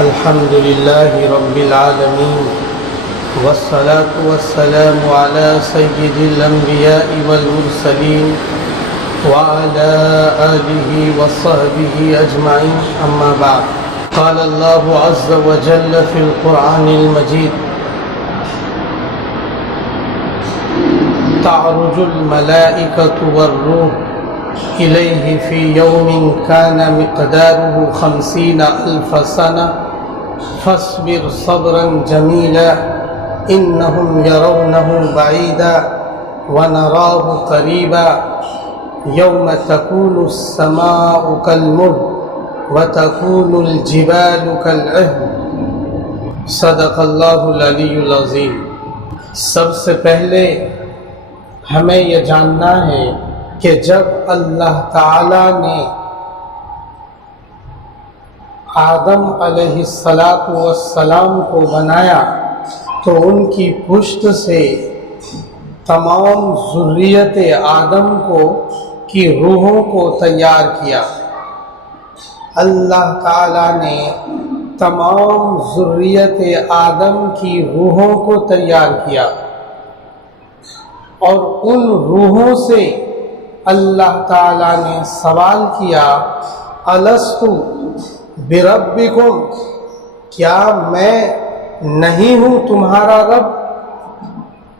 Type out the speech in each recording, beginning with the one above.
الحمد لله رب العالمين والصلاة والسلام على سيد الأنبياء والمرسلين وعلى آله وصحبه أجمعين أما بعد قال الله عز وجل في القرآن المجيد تعرج الملائكة والروح إليه في يوم كان مقداره 50,000 سنة فاصبر صبرا جميلا إنهم يرونه بعيدا ونراه قريبا يوم تكون السماء كالمهل وتكون الجبال كالعهن صدق اللہ العلی العظیم۔ سب سے پہلے ہمیں یہ جاننا ہے کہ جب اللہ تعالی نے آدم علیہ السلام کو بنایا تو ان کی پشت سے تمام ذریت آدم کی روحوں کو تیار کیا۔ اللہ تعالی نے تمام ذریت آدم کی روحوں کو تیار کیا اور ان روحوں سے اللہ تعالیٰ نے سوال کیا الستُ بربکم، کیا میں نہیں ہوں تمہارا رب؟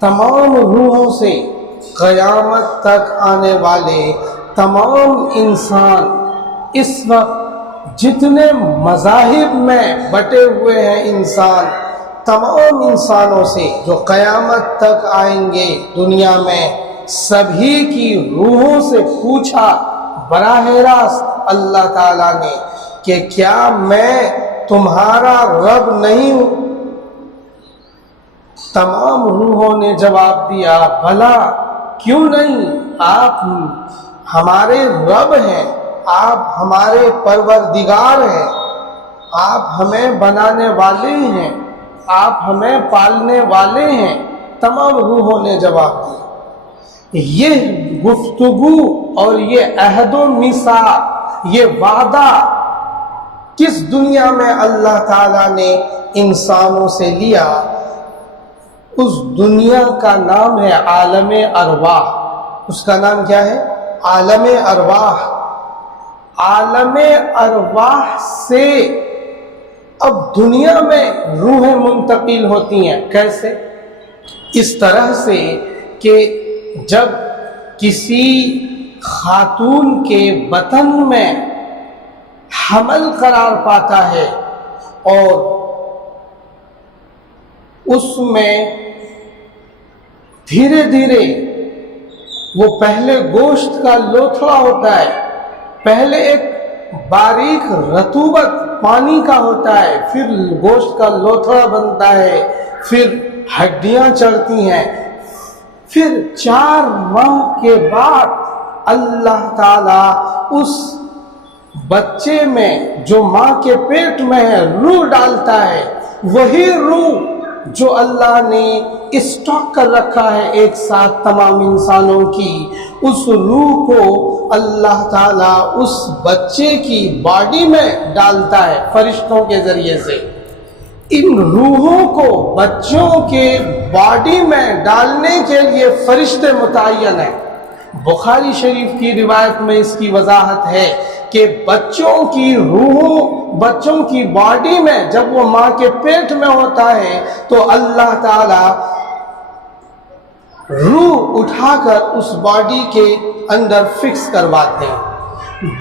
تمام روحوں سے قیامت تک آنے والے تمام انسان اس وقت جتنے مذاہب میں بٹے ہوئے ہیں انسان، تمام انسانوں سے جو قیامت تک آئیں گے دنیا میں، سبھی کی روحوں سے پوچھا براہ راست اللہ تعالیٰ نے کہ کیا میں تمہارا رب نہیں ہوں؟ تمام روحوں نے جواب دیا بھلا کیوں نہیں، آپ ہمارے رب ہیں، آپ ہمارے پروردگار ہیں، آپ ہمیں بنانے والے ہیں، آپ ہمیں پالنے والے ہیں۔ تمام روحوں نے جواب دیا۔ یہ گفتگو اور یہ عہد و میثاق، یہ وعدہ کس دنیا میں اللہ تعالیٰ نے انسانوں سے لیا؟ اس دنیا کا نام ہے عالم ارواح۔ اس کا نام کیا ہے؟ عالم ارواح۔ عالم ارواح سے اب دنیا میں روحیں منتقل ہوتی ہیں۔ کیسے؟ اس طرح سے کہ جب کسی خاتون کے بطن میں حمل قرار پاتا ہے اور اس میں دھیرے دھیرے وہ پہلے گوشت کا لوتھڑا ہوتا ہے، پہلے ایک باریک رطوبت پانی کا ہوتا ہے، پھر گوشت کا لوتھڑا بنتا ہے، پھر ہڈیاں چڑھتی ہیں، پھر 4 ماہ کے بعد اللہ تعالیٰ اس بچے میں جو ماں کے پیٹ میں ہے روح ڈالتا ہے۔ وہی روح جو اللہ نے اسٹاک کر رکھا ہے ایک ساتھ تمام انسانوں کی، اس روح کو اللہ تعالیٰ اس بچے کی باڈی میں ڈالتا ہے فرشتوں کے ذریعے سے۔ ان روحوں کو بچوں کے باڈی میں ڈالنے کے لیے فرشتے متعین ہیں۔ بخاری شریف کی روایت میں اس کی وضاحت ہے کہ بچوں کی روحوں، بچوں کی باڈی میں جب وہ ماں کے پیٹ میں ہوتا ہے تو اللہ تعالی روح اٹھا کر اس باڈی کے اندر فکس کرواتے ہیں۔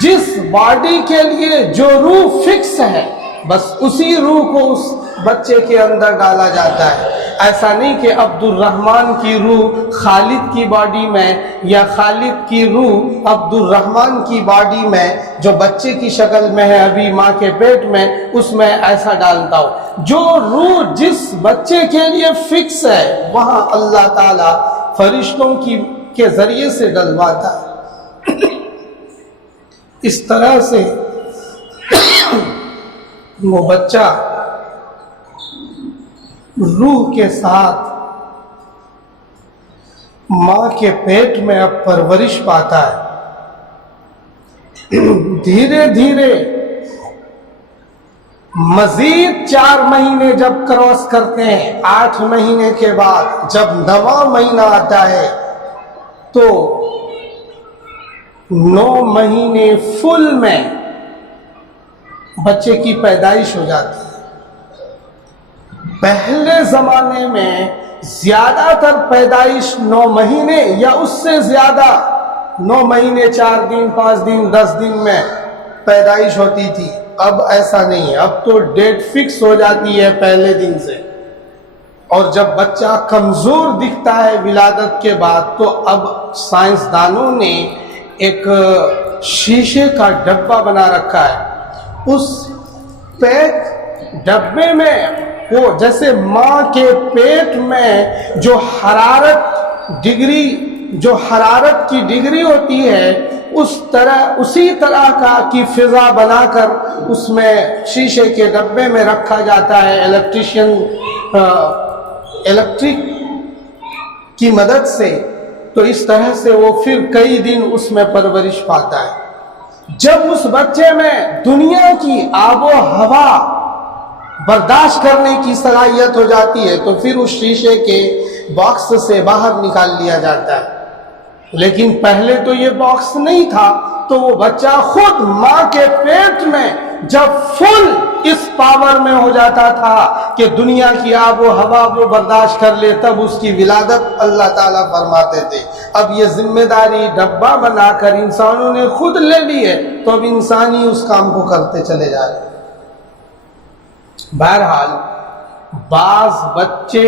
جس باڈی کے لیے جو روح فکس ہے بس اسی روح کو اس بچے کے اندر ڈالا جاتا ہے۔ ایسا نہیں کہ عبد الرحمن کی روح خالد کی باڈی میں یا خالد کی روح عبد الرحمن کی باڈی میں جو بچے کی شکل میں ہے ابھی ماں کے پیٹ میں، اس میں ایسا ڈالتا ہوں۔ جو روح جس بچے کے لیے فکس ہے وہاں اللہ تعالی فرشتوں کے ذریعے سے ڈلواتا ہے۔ اس طرح سے وہ بچہ روح کے ساتھ ماں کے پیٹ میں اب پرورش پاتا ہے۔ دھیرے دھیرے مزید 4 مہینے جب کراس کرتے ہیں، 8 مہینے کے بعد جب 9واں مہینہ آتا ہے تو 9 مہینے فل میں بچے کی پیدائش ہو جاتی ہے۔ پہلے زمانے میں زیادہ تر پیدائش 9 مہینے یا اس سے زیادہ 9 مہینے 4 دن 5 دن 10 دن میں پیدائش ہوتی تھی۔ اب ایسا نہیں ہے، اب تو ڈیٹ فکس ہو جاتی ہے پہلے دن سے، اور جب بچہ کمزور دکھتا ہے ولادت کے بعد تو اب سائنسدانوں نے ایک شیشے کا ڈبہ بنا رکھا ہے۔ اس پیک ڈبے میں وہ جیسے ماں کے پیٹ میں جو حرارت کی ڈگری ہوتی ہے اسی طرح کی فضا بنا کر اس میں شیشے کے ڈبے میں رکھا جاتا ہے الیکٹرک کی مدد سے، تو اس طرح سے وہ پھر کئی دن اس میں پرورش پاتا ہے۔ جب اس بچے میں دنیا کی آب و ہوا برداشت کرنے کی صلاحیت ہو جاتی ہے تو پھر اس شیشے کے باکس سے باہر نکال لیا جاتا ہے۔ لیکن پہلے تو یہ باکس نہیں تھا، تو وہ بچہ خود ماں کے پیٹ میں جب فل اس پاور میں ہو جاتا تھا کہ دنیا کی آب و ہوا وہ برداشت کر لے، تب اس کی ولادت اللہ تعالیٰ فرماتے تھے۔ اب یہ ذمہ داری ڈبہ بنا کر انسانوں نے خود لے لی ہے، تو اب انسان ہی اس کام کو کرتے چلے جا رہے ہیں۔ بہرحال بعض بچے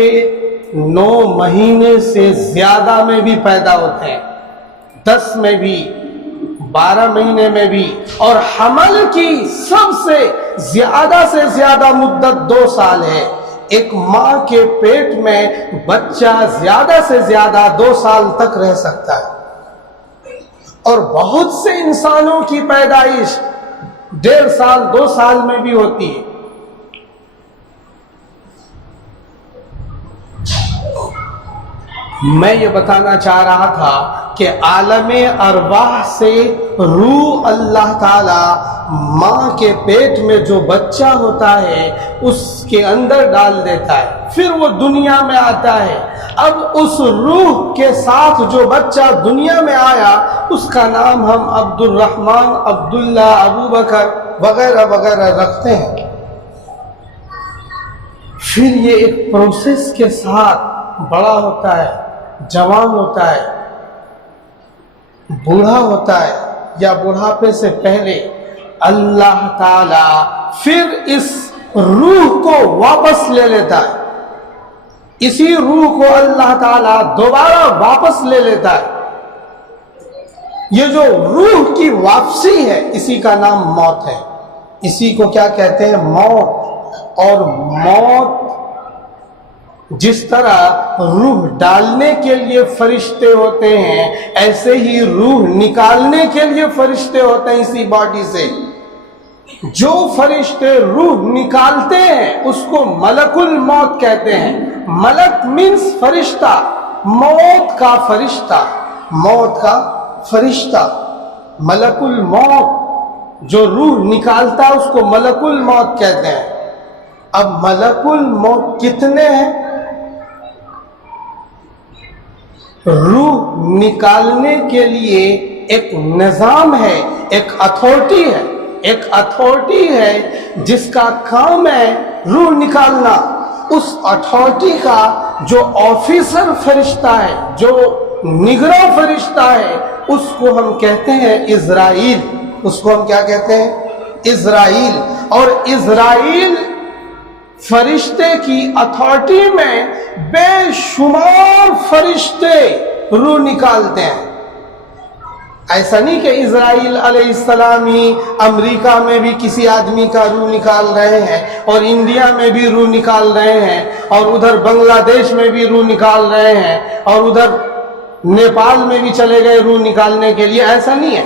9 مہینے سے زیادہ میں بھی پیدا ہوتے ہیں، 10 میں بھی، 12 مہینے میں بھی، اور حمل کی سب سے زیادہ مدت 2 سال ہے۔ ایک ماں کے پیٹ میں بچہ زیادہ سے زیادہ 2 سال تک رہ سکتا ہے، اور بہت سے انسانوں کی پیدائش 1.5 سال 2 سال میں بھی ہوتی ہے۔ میں یہ بتانا چاہ رہا تھا کہ عالم ارواح سے روح اللہ تعالی ماں کے پیٹ میں جو بچہ ہوتا ہے اس کے اندر ڈال دیتا ہے، پھر وہ دنیا میں آتا ہے۔ اب اس روح کے ساتھ جو بچہ دنیا میں آیا اس کا نام ہم عبد الرحمن، عبداللہ، ابو بکر وغیرہ وغیرہ رکھتے ہیں۔ پھر یہ ایک پروسیس کے ساتھ بڑا ہوتا ہے، جوان ہوتا ہے، بوڑھا ہوتا ہے، یا بڑھاپے سے پہلے اللہ تعالی پھر اس روح کو واپس لے لیتا ہے۔ اسی روح کو اللہ تعالی دوبارہ واپس لے لیتا ہے۔ یہ جو روح کی واپسی ہے اسی کا نام موت ہے۔ اسی کو کیا کہتے ہیں؟ موت۔ اور موت جس طرح روح ڈالنے کے لیے فرشتے ہوتے ہیں، ایسے ہی روح نکالنے کے لیے فرشتے ہوتے ہیں اسی باڈی سے۔ جو فرشتے روح نکالتے ہیں اس کو ملک الموت کہتے ہیں۔ ملک مینس فرشتہ، موت کا فرشتہ، موت کا فرشتہ، ملک الموت جو روح نکالتا ہے اس کو ملک الموت کہتے ہیں۔ اب ملک الموت کتنے ہیں؟ روح نکالنے کے لیے ایک نظام ہے، ایک اتھارٹی ہے، ایک اتھارٹی ہے جس کا کام ہے روح نکالنا۔ اس اتھارٹی کا جو آفیسر فرشتہ ہے، جو نگراں فرشتہ ہے، اس کو ہم کہتے ہیں اسرائیل۔ اس کو ہم کیا کہتے ہیں؟ اسرائیل۔ اور اسرائیل فرشتے کی اتھارٹی میں بے شمار فرشتے روح نکالتے ہیں۔ ایسا نہیں کہ اسرائیل علیہ السلام ہی امریکہ میں بھی کسی آدمی کا روح نکال رہے ہیں، اور انڈیا میں بھی روح نکال رہے ہیں، اور ادھر بنگلہ دیش میں بھی روح نکال رہے ہیں، اور ادھر نیپال میں بھی چلے گئے روح نکالنے کے لیے۔ ایسا نہیں ہے۔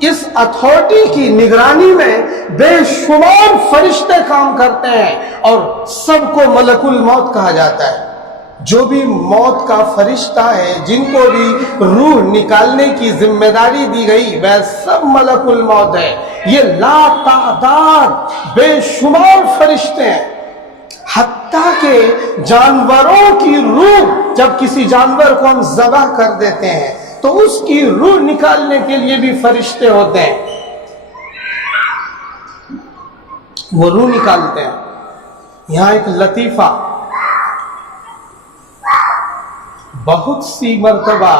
اس اتھارٹی کی نگرانی میں بے شمار فرشتے کام کرتے ہیں، اور سب کو ملک الموت کہا جاتا ہے۔ جو بھی موت کا فرشتہ ہے، جن کو بھی روح نکالنے کی ذمہ داری دی گئی، وہ سب ملک الموت ہے۔ یہ لا تعداد بے شمار فرشتے ہیں، حتیٰ کہ جانوروں کی روح، جب کسی جانور کو ہم ذبح کر دیتے ہیں تو اس کی روح نکالنے کے لیے بھی فرشتے ہوتے ہیں، وہ روح نکالتے ہیں۔ یہاں ایک لطیفہ، بہت سی مرتبہ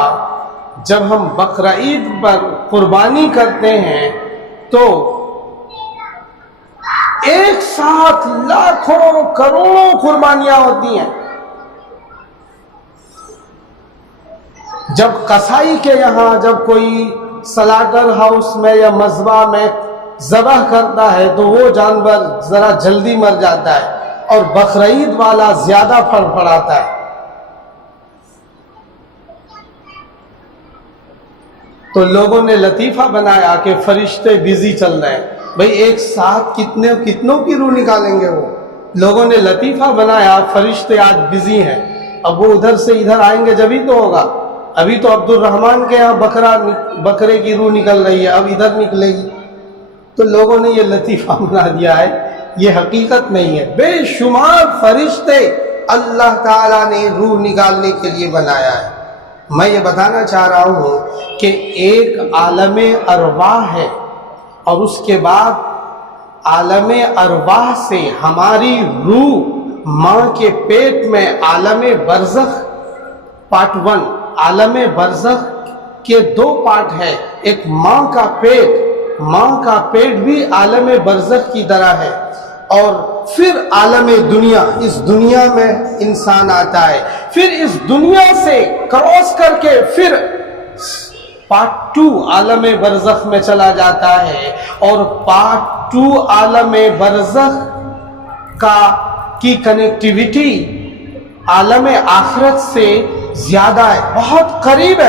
جب ہم بقرعید پر قربانی کرتے ہیں تو ایک ساتھ لاکھوں کروڑوں قربانیاں ہوتی ہیں۔ جب قصائی کے یہاں جب کوئی سلاٹر ہاؤس میں یا مذبح میں ذبح کرتا ہے تو وہ جانور ذرا جلدی مر جاتا ہے، اور بقرعید والا زیادہ پڑاتا ہے۔ تو لوگوں نے لطیفہ بنایا کہ فرشتے بزی چل رہے ہیں، بھئی ایک ساتھ کتنوں کی روح نکالیں گے وہ؟ لوگوں نے لطیفہ بنایا فرشتے آج بزی ہیں، اب وہ ادھر سے ادھر آئیں گے جبھی تو ہوگا۔ ابھی تو عبد الرحمن کے یہاں بکرے کی روح نکل رہی ہے، اب ادھر نکلے گی۔ تو لوگوں نے یہ لطیفہ بنا دیا ہے، یہ حقیقت نہیں ہے۔ بے شمار فرشتے اللہ تعالیٰ نے روح نکالنے کے لیے بنایا ہے۔ میں یہ بتانا چاہ رہا ہوں کہ ایک عالم ارواح ہے، اور اس کے بعد عالم ارواح سے ہماری روح ماں کے پیٹ میں عالم برزخ پارٹ 1، عالم برزخ کے 2 پارٹ ہے۔ ایک ماں کا پیٹ بھی عالم برزخ کی طرح ہے، اور پھر عالم دنیا، اس دنیا میں انسان آتا ہے، پھر اس دنیا سے کراس کر کے پھر پارٹ 2 عالم برزخ میں چلا جاتا ہے، اور پارٹ 2 عالم برزخ کی کنیکٹیویٹی عالم آخرت سے زیادہ ہے، بہت قریب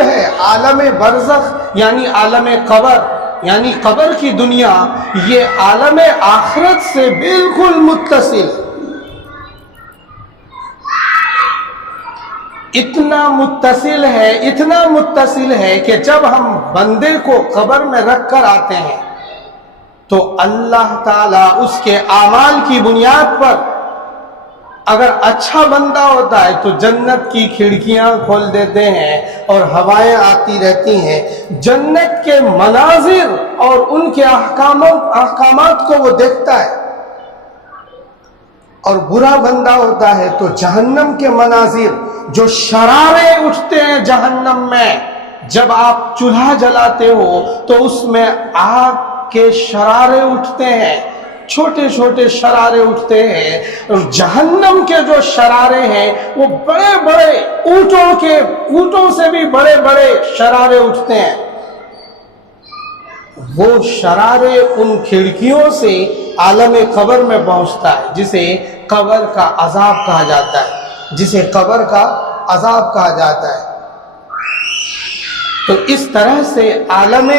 ہے۔ عالم برزخ یعنی عالم قبر، یعنی قبر کی دنیا، یہ عالم آخرت سے بالکل متصل، اتنا متصل ہے کہ جب ہم بندے کو قبر میں رکھ کر آتے ہیں تو اللہ تعالیٰ اس کے اعمال کی بنیاد پر، اگر اچھا بندہ ہوتا ہے تو جنت کی کھڑکیاں کھول دیتے ہیں اور ہوائیں آتی رہتی ہیں، جنت کے مناظر اور ان کے احکامات کو وہ دیکھتا ہے، اور برا بندہ ہوتا ہے تو جہنم کے مناظر، جو شرارے اٹھتے ہیں جہنم میں، جب آپ چولہا جلاتے ہو تو اس میں آگ کے شرارے اٹھتے ہیں، چھوٹے چھوٹے شرارے اٹھتے ہیں، اور جہنم کے جو شرارے ہیں وہ بڑے بڑے اونٹوں سے بھی بڑے بڑے شرارے اٹھتے ہیں۔ وہ شرارے ان کھڑکیوں سے عالم قبر میں پہنچتا ہے، جسے قبر کا عذاب کہا جاتا ہے۔ تو اس طرح سے عالم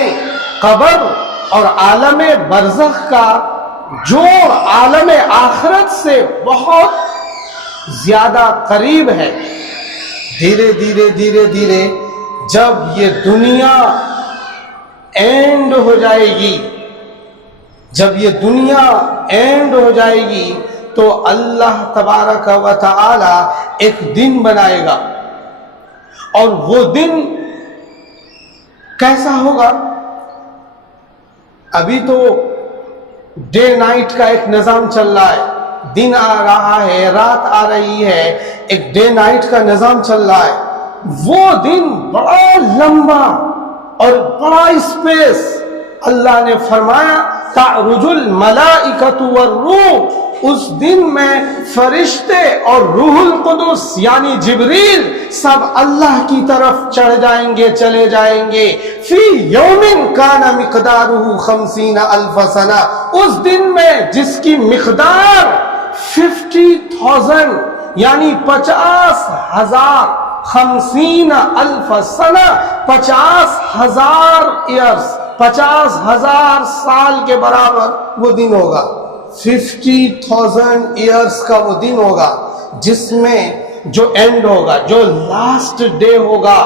قبر اور عالم برزخ کا جوڑ عالم آخرت سے بہت زیادہ قریب ہے۔ دھیرے دھیرے جب یہ دنیا اینڈ ہو جائے گی تو اللہ تبارک و تعالی ایک دن بنائے گا، اور وہ دن کیسا ہوگا؟ ابھی تو ڈے نائٹ کا ایک نظام چل رہا ہے، دن آ رہا ہے، رات آ رہی ہے، ایک ڈے نائٹ کا نظام چل رہا ہے۔ وہ دن بڑا لمبا اور بڑا اسپیس، اللہ نے فرمایا تعرج الملائکۃ والروح، اس دن میں فرشتے اور روح القدس یعنی جبریل سب اللہ کی طرف چلے جائیں گے۔ فی یوم کان مقدارہ 50,000 سنہ، اس دن میں جس کی مقدار 50,000 یعنی 50,000، 50,000 سنہ 50,000 ایئرس، 50,000 سال کے برابر وہ دن ہوگا، 50,000 ایئرس کا وہ دن ہوگا۔ جس میں جو اینڈ ہوگا، جو لاسٹ ڈے ہوگا،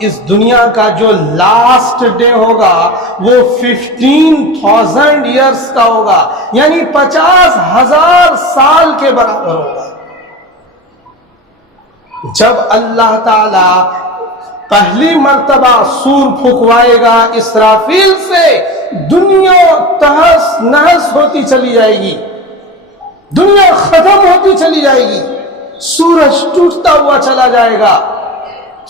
اس دنیا کا جو لاسٹ ڈے ہوگا وہ 15,000 ایئرس کا ہوگا، یعنی 50,000 سال کے برابر ہوگا۔ جب اللہ تعالی پہلی مرتبہ سور پھکوائے گا اسرافیل سے، دنیا تہس نہس ہوتی چلی جائے گی، دنیا ختم ہوتی چلی جائے گی، سورج ٹوٹتا ہوا چلا جائے گا،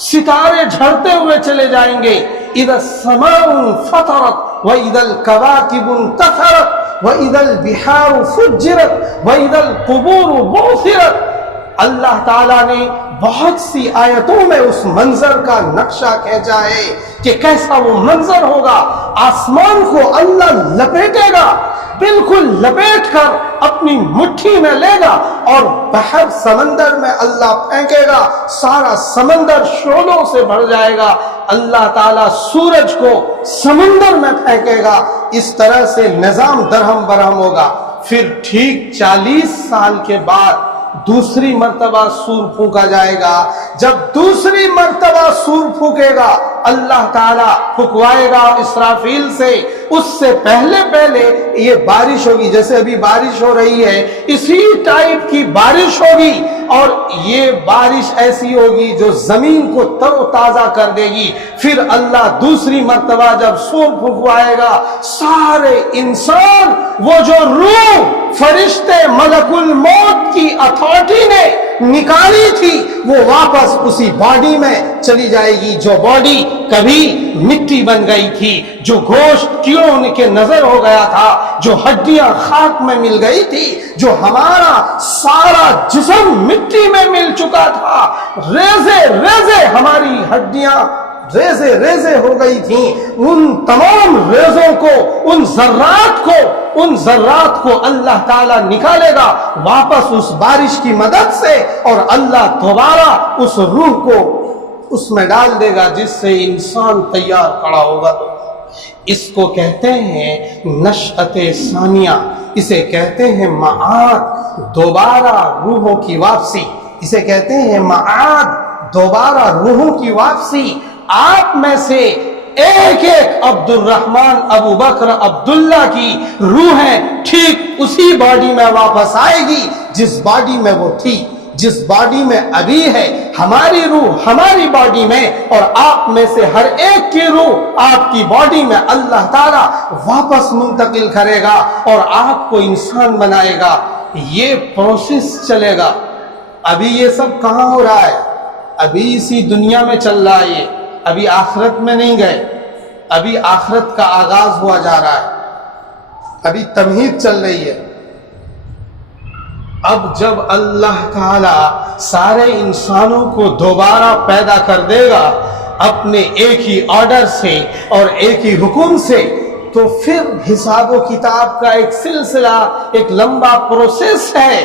ستارے جھڑتے ہوئے چلے جائیں گے۔ اذا السماء انفطرت واذا الكواكب انتثرت واذا البحار فجرت واذا القبور بعثرت۔ اللہ تعالیٰ نے بہت سی آیتوں میں اس منظر کا نقشہ کھینچا ہے کہ کیسا وہ منظر ہوگا۔ آسمان کو اللہ لپیٹے گا، بالکل لپیٹ کر اپنی مٹھی میں لے گا، اور بحر سمندر میں اللہ پھینکے گا، سارا سمندر شعلوں سے بھر جائے گا۔ اللہ تعالیٰ سورج کو سمندر میں پھینکے گا، اس طرح سے نظام درہم برہم ہوگا۔ پھر ٹھیک 40 سال کے بعد دوسری مرتبہ سور پھونکا جائے گا۔ جب دوسری مرتبہ سور پھونکے گا، اللہ تعالیٰ پھکوائے گا اسرافیل سے، اس سے پہلے یہ بارش ہوگی، جیسے ابھی بارش ہو رہی ہے اسی ٹائپ کی بارش ہوگی، اور یہ بارش ایسی ہوگی جو زمین کو تر و تازہ کر دے گی۔ پھر اللہ دوسری مرتبہ جب سور پھکوائے گا، سارے انسان، وہ جو روح فرشتے ملک الموت کی اتھارٹی نے نکالی تھی، وہ واپس اسی باڈی میں چلی جائے گی، جو باڈی کبھی مٹی بن گئی تھی، جو گوشت کیڑوں کے نظر ہو گیا تھا، جو ہڈیاں خاک میں مل گئی تھی، جو ہمارا سارا جسم مٹی میں مل چکا تھا، ریزے ریزے ہماری ہڈیاں ریزے ریزے ہو گئی تھیں، ان تمام ریزوں کو، ان ذرات کو اللہ تعالیٰ نکالے گا واپس اس بارش کی مدد سے، اور اللہ دوبارہ اس روح کو اس میں ڈال دے گا جس سے انسان تیار کھڑا ہوگا۔ اس کو کہتے ہیں نشأت ثانیہ، اسے کہتے ہیں معاد، دوبارہ روحوں کی واپسی، اسے کہتے ہیں معاد، دوبارہ روحوں کی واپسی۔ آپ میں سے ایک ایک عبد الرحمن، ابو بکر، عبداللہ کی روحیں ٹھیک اسی باڈی میں واپس آئے گی جس باڈی میں وہ تھی، جس باڈی میں ابھی ہے ہماری روح ہماری باڈی میں، اور آپ میں سے ہر ایک کی روح آپ کی باڈی میں اللہ تعالیٰ واپس منتقل کرے گا اور آپ کو انسان بنائے گا۔ یہ پروسیس چلے گا۔ ابھی یہ سب کہاں ہو رہا ہے؟ ابھی اسی دنیا میں چل رہا ہے، یہ ابھی آخرت میں نہیں گئے، ابھی آخرت کا آغاز ہوا جا رہا ہے، ابھی تمہید چل رہی ہے۔ اب جب اللہ تعالی سارے انسانوں کو دوبارہ پیدا کر دے گا اپنے ایک ہی آرڈر سے اور ایک ہی حکم سے، تو پھر حساب و کتاب کا ایک سلسلہ، ایک لمبا پروسیس ہے۔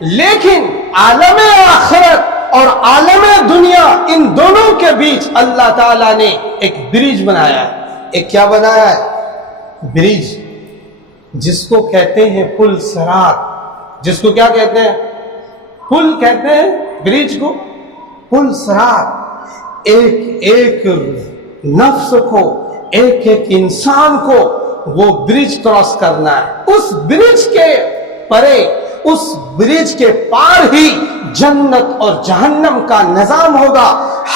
لیکن عالم آخرت اور عالم دنیا، ان دونوں کے بیچ اللہ تعالیٰ نے ایک برج بنایا ہے۔ ایک کیا بنایا ہے؟ برج، جس کو کہتے ہیں پل صراط۔ جس کو کیا کہتے ہیں؟ پل کہتے ہیں برج کو، پل صراط۔ ایک ایک نفس کو، ایک ایک انسان کو وہ برج کراس کرنا ہے۔ اس برج کے پرے، اس برج کے پار ہی جنت اور جہنم کا نظام ہوگا۔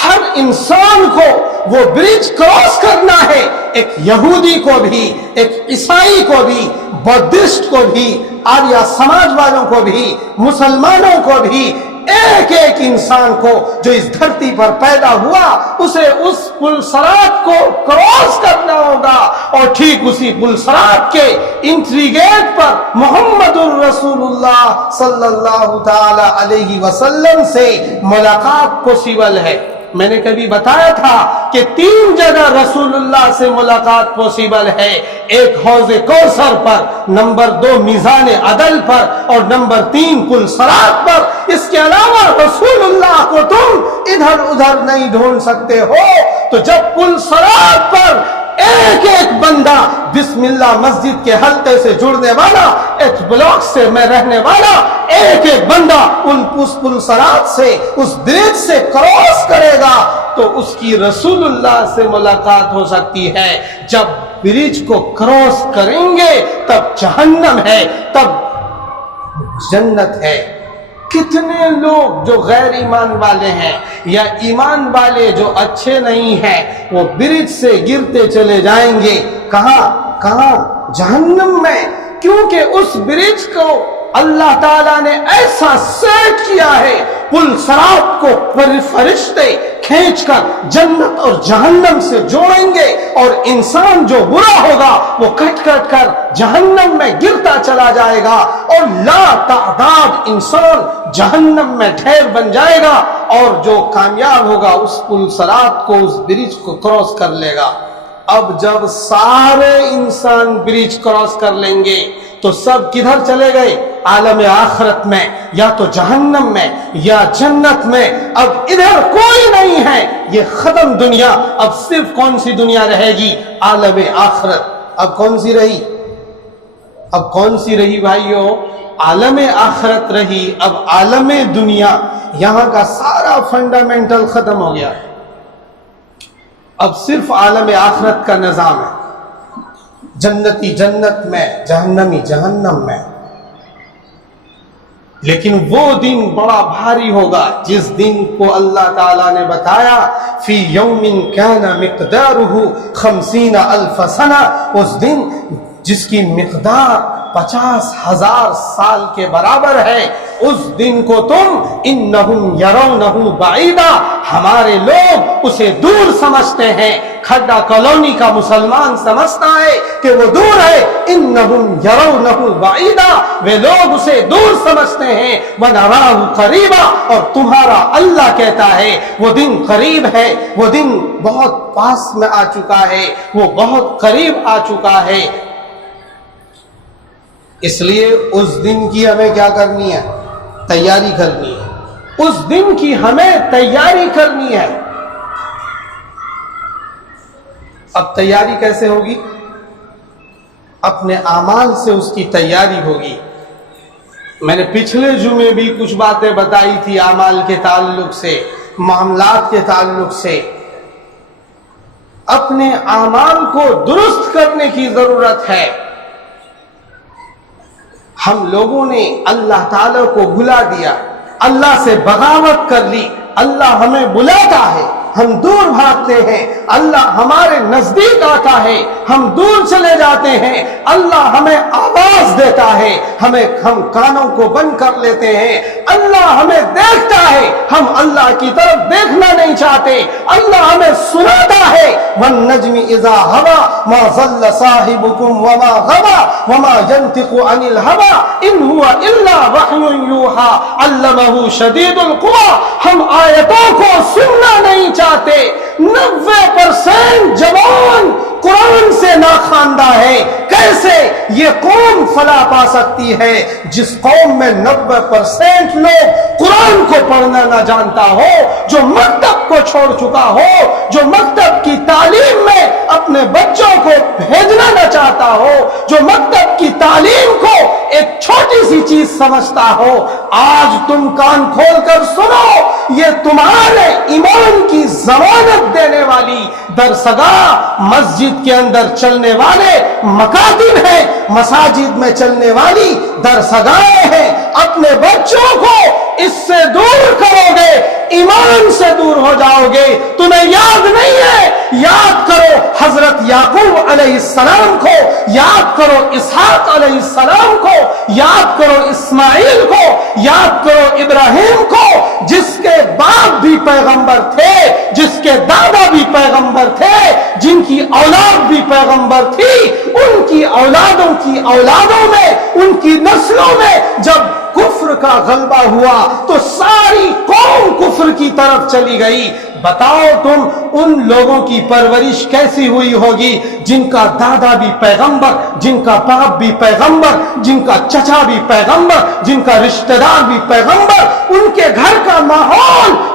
ہر انسان کو وہ برج کراس کرنا ہے، ایک یہودی کو بھی، ایک عیسائی کو بھی، بدھسٹ کو بھی، آریہ سماج والوں کو بھی، مسلمانوں کو بھی، ایک ایک انسان کو جو اس دھرتی پر پیدا ہوا اسے اس پل صراط کو کراس کرنا ہوگا، اور ٹھیک اسی پل صراط کے انٹری گیٹ پر محمد الرسول اللہ صلی اللہ تعالی علیہ وسلم سے ملاقات پوسیبل ہے۔ میں نے کبھی بتایا تھا کہ 3 جگہ رسول اللہ سے ملاقات پوسیبل ہے، ایک حوض کوثر پر، نمبر 2 میزان عدل پر، اور نمبر 3 پل صراط پر۔ اس کے علاوہ رسول اللہ کو تم ادھر ادھر نہیں ڈھونڈ سکتے ہو۔ تو جب پل صراط پر ایک ایک بندہ بسم اللہ مسجد کے حلقے سے جڑنے والا، ایچ بلاک سے میں رہنے والا، ایک ایک بندہ اس پل صراط سے، اس برج سے کراس کرے گا تو اس کی رسول اللہ سے ملاقات ہو سکتی ہے۔ جب برج کو کراس کریں گے تب جہنم ہے، تب جنت ہے۔ کتنے لوگ جو غیر ایمان والے ہیں یا ایمان والے جو اچھے نہیں ہیں وہ برج سے گرتے چلے جائیں گے، کہاں؟ جہنم میں، کیونکہ اس برج کو اللہ تعالیٰ نے ایسا سیٹ کیا ہے، پل صراط کو فرشتے کھینچ کر جنت اور جہنم سے جوڑیں گے، اور انسان جو برا ہوگا وہ کٹ کٹ کر جہنم میں گرتا چلا جائے گا، اور لا تعداد انسان جہنم میں ڈھیر بن جائے گا، اور جو کامیاب ہوگا اس پل صراط کو، اس برج کو کراس کر لے گا۔ اب جب سارے انسان برج کراس کر لیں گے تو سب کدھر چلے گئے؟ عالم آخرت میں، یا تو جہنم میں یا جنت میں۔ اب ادھر کوئی نہیں ہے، یہ ختم دنیا۔ اب صرف کون سی دنیا رہے گی؟ عالم آخرت۔ اب کون سی رہی؟ اب کون سی رہی بھائیو؟ عالم آخرت رہی۔ اب عالم دنیا، یہاں کا سارا فنڈامنٹل ختم ہو گیا، اب صرف عالم آخرت کا نظام ہے۔ جنتی جنت میں، جہنمی جہنم میں۔ لیکن وہ دن بڑا بھاری ہوگا جس دن کو اللہ تعالیٰ نے بتایا فی یوم کان مقدارہ 50,000 سنہ، اس دن جس کی مقدار 50,000 سال کے برابر ہے، اس دن کو تم انہم یرونہ بعیدا، ہمارے لوگ اسے دور سمجھتے ہیں۔ کھڈا کالونی کا مسلمان سمجھتا ہے کہ وہ دور ہے، انہم یرونہ بعیدا، وہ لوگ اسے دور سمجھتے ہیں، ونراہ قریبا، اور تمہارا اللہ کہتا ہے وہ دن قریب ہے، وہ دن بہت پاس میں آ چکا ہے، وہ بہت قریب آ چکا ہے۔ اس لیے اس دن کی ہمیں کیا کرنی ہے؟ تیاری کرنی ہے۔ اس دن کی ہمیں تیاری کرنی ہے۔ اب تیاری کیسے ہوگی؟ اپنے اعمال سے اس کی تیاری ہوگی۔ میں نے پچھلے جمعے بھی کچھ باتیں بتائی تھی اعمال کے تعلق سے، معاملات کے تعلق سے۔ اپنے اعمال کو درست کرنے کی ضرورت ہے۔ ہم لوگوں نے اللہ تعالیٰ کو بھلا دیا، اللہ سے بغاوت کر لی۔ اللہ ہمیں بلاتا ہے، ہم دور بھاگتے ہیں۔ اللہ ہمارے نزدیک آتا ہے، ہم دور چلے جاتے ہیں۔ اللہ ہمیں آواز دیتا ہے، ہم کانوں کو بند کر لیتے ہیں۔ اللہ ہمیں دیکھتا ہے، ہم اللہ کی طرف دیکھنا نہیں چاہتے۔ اللہ ہمیں سناتا ہے، والنجم اذا ہوا ما ضل صاحبكم وما غوى وما ينطق عن الهوى ان هو الا وحی یوحى علمه شدید القوى۔ ہم آیتوں کو سننا نہیں چاہتے۔ 90% جوان قرآن سے ناخواندہ ہے۔ کیسے یہ قوم فلاح پا سکتی ہے جس قوم میں 90% لوگ قرآن کو پڑھنا نہ جانتا ہو، جو مکتب کو چھوڑ چکا ہو، جو مکتب کی تعلیم میں اپنے بچوں کو بھیجنا نہ چاہتا ہو، جو مکتب کی تعلیم کو ایک چھوٹی سی چیز سمجھتا ہو۔ آج تم کان کھول کر سنو، یہ تمہارے ایمان کی ضمانت دینے والی درسگاہ، مسجد کے اندر چلنے والے مکاتب ہیں، مساجد میں چلنے والی درسگاہیں ہیں۔ اپنے بچوں کو اس سے دور کرو گے، ایمان سے دور ہو جاؤ گے۔ تمہیں یاد نہیں ہے؟ یاد کرو حضرت یعقوب علیہ السلام کو، یاد کرو اسحاق علیہ السلام کو، یاد کرو اسماعیل کو، یاد کرو ابراہیم کو، جس کے باپ بھی پیغمبر تھے، جس کے دادا بھی پیغمبر تھے، جن کی اولاد بھی پیغمبر تھی۔ ان کی اولادوں کی اولادوں میں، ان کی نسلوں میں جب کفر کا غلبہ ہوا تو ساری قوم کفر کی طرف چلی گئی۔ بتاؤ تم ان لوگوں کی پرورش کیسی ہوئی ہوگی جن کا دادا بھی پیغمبر، جن کا باپ بھی پیغمبر، جن کا چچا بھی پیغمبر، جن کا رشتہ دار بھی پیغمبر۔ ان کے گھر کا ماحول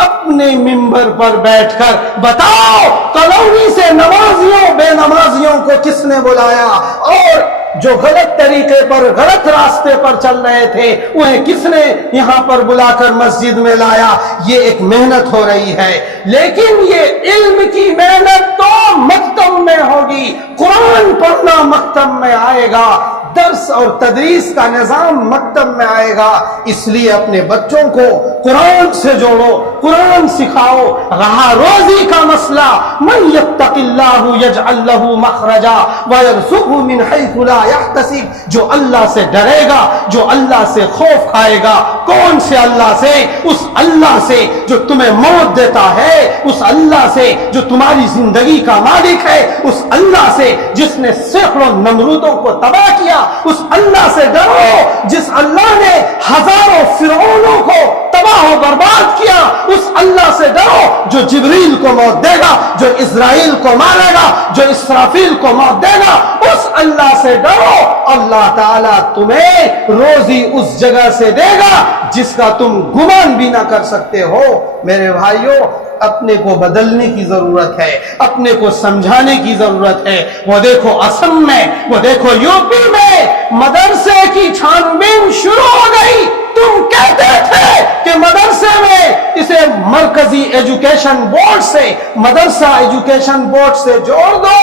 اپنے منبر پر بیٹھ کر بتاؤ کالونی سے نمازیوں بے نمازیوں کو کس نے بلایا، اور جو غلط طریقے پر غلط راستے پر چل رہے تھے انہیں کس نے یہاں پر بلا کر مسجد میں لایا؟ یہ ایک محنت ہو رہی ہے، لیکن یہ علم کی محنت تو مکتب میں ہوگی، قرآن پڑھنا مکتب میں آئے گا، درس اور تدریس کا نظام مکتب میں آئے گا۔ اس لیے اپنے بچوں کو قرآن سے جوڑو، قرآن سکھاؤ۔ رہا روزی کا مسئلہ، من یتق اللہ یجعل لہ مخرجا ویرزقہ من حیث لا یحتسب، جو اللہ سے ڈرے گا، جو اللہ سے خوف کھائے گا، کون سے اللہ سے؟ اس اللہ سے جو تمہیں موت دیتا ہے، اس اللہ سے جو تمہاری زندگی کا مالک ہے، اس اللہ سے جس نے سینکڑوں نمرودوں کو تباہ کیا، اس اللہ سے ڈرو جس اللہ نے ہزاروں فرعونوں کو تباہ و برباد کیا، اس اللہ سے ڈرو جو جبریل کو موت دے گا، جو اسرائیل کو مارے گا، جو اسرافیل کو موت دے گا، اس اللہ سے ڈرو۔ اللہ تعالیٰ تمہیں روزی اس جگہ سے دے گا جس کا تم گمان بھی نہ کر سکتے ہو۔ میرے بھائیوں، اپنے کو بدلنے کی ضرورت ہے، اپنے کو سمجھانے کی ضرورت ہے۔ وہ دیکھو اسم میں، وہ دیکھو یو پی میں مدرسے کی چھان بین شروع ہو گئی۔ تم کہتے تھے کہ مدرسے میں اسے مرکزی ایجوکیشن بورڈ سے، مدرسہ ایجوکیشن بورڈ سے جوڑ دو۔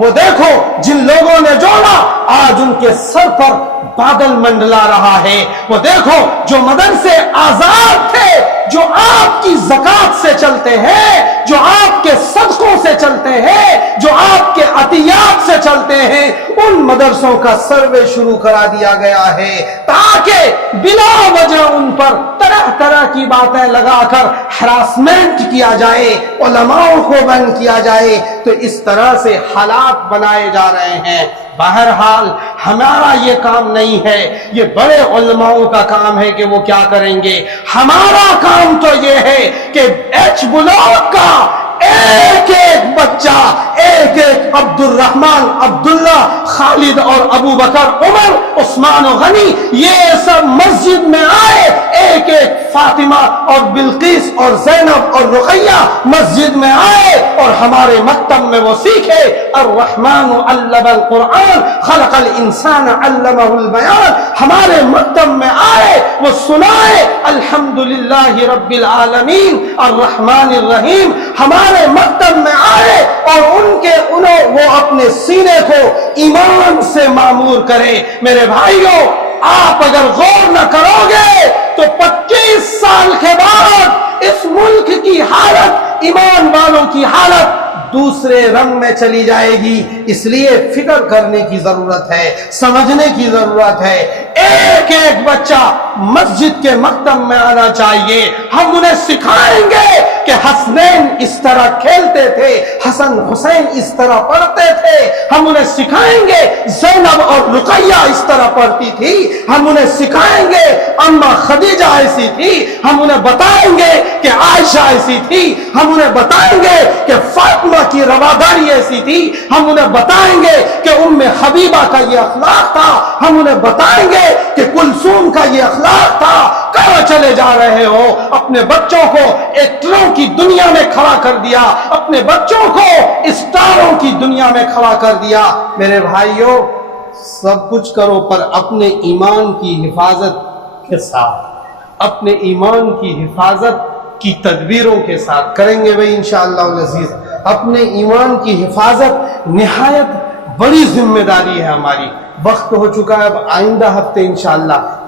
وہ دیکھو جن لوگوں نے جوڑا آج ان کے سر پر بادل منڈلا رہا ہے۔ وہ دیکھو جو مدرسے آزاد تھے، جو آپ کی زکات سے چلتے ہیں، جو آپ کے صدقوں سے چلتے ہیں، جو آپ کے عطیات سے چلتے ہیں، ان مدرسوں کا سروے شروع کرا دیا گیا ہے تاکہ بلا وجہ ان پر طرح طرح کی باتیں لگا کر ہراسمنٹ کیا جائے، علماؤں کو بند کیا جائے۔ تو اس طرح سے حالات بنائے جا رہے ہیں۔ بہرحال ہمارا یہ کام نہیں ہے، یہ بڑے علماؤں کا کام ہے کہ وہ کیا کریں گے۔ ہمارا کام تو یہ ہے کہ ایچ بلاک کا ایک ایک بچہ، ایک ایک عبد الرحمن، عبداللہ، خالد اور ابو بکر، عمر، عثمان و غنی، یہ سب مسجد میں آئے، ایک ایک فاطمہ اور بلقیس اور زینب اور رقیہ مسجد میں آئے اور ہمارے مکتب میں وہ سیکھے۔ الرحمن علم القرآن خلق الانسان علمہ البیان، ہمارے مکتب میں آئے، وہ سنائے الحمدللہ رب العالمین الرحمن الرحیم، ہمارے مکتب میں آئے اور وہ اپنے سینے کو ایمان سے معمور کرے۔ میرے بھائیوں، آپ اگر غور نہ کرو گے تو 25 سال کے بعد اس ملک کی حالت، ایمان والوں کی حالت دوسرے رنگ میں چلی جائے گی۔ اس لیے فکر کرنے کی ضرورت ہے، سمجھنے کی ضرورت ہے۔ ایک ایک بچہ مسجد کے مکتب میں آنا چاہیے۔ ہم انہیں سکھائیں گے کہ حسنین اس طرح کھیلتے تھے، حسن حسین اس طرح پڑھتے تھے۔ ہم انہیں سکھائیں گے زینب اور رقیہ اس طرح پڑھتی تھی۔ ہم انہیں سکھائیں گے اما خدیجہ ایسی تھی۔ ہم انہیں بتائیں گے کہ عائشہ ایسی تھی۔ ہم انہیں بتائیں گے کہ فاطمہ کی رواداری ایسی تھی۔ ہم انہیں بتائیں گے کہ ام حبیبہ کا یہ اخلاق تھا۔ ہم انہیں بتائیں گے کہ کلثوم کا یہ اخلاق تھا۔ کہاں چلے جا رہے ہو؟ اپنے بچوں کو ایکٹروں کی دنیا میں کھڑا کر دیا، اپنے بچوں کو اسٹاروں کی دنیا میں کھڑا کر دیا۔ میرے بھائیوں، سب کچھ کرو پر اپنے ایمان کی حفاظت کے ساتھ، اپنے ایمان کی حفاظت کی تدبیروں کے ساتھ کریں گے بھائی انشاءاللہ العزیز۔ اپنے ایمان کی حفاظت نہایت بڑی ذمہ داری ہے ہماری۔ وقت ہو چکا ہے، اب آئندہ ہفتے انشاءاللہ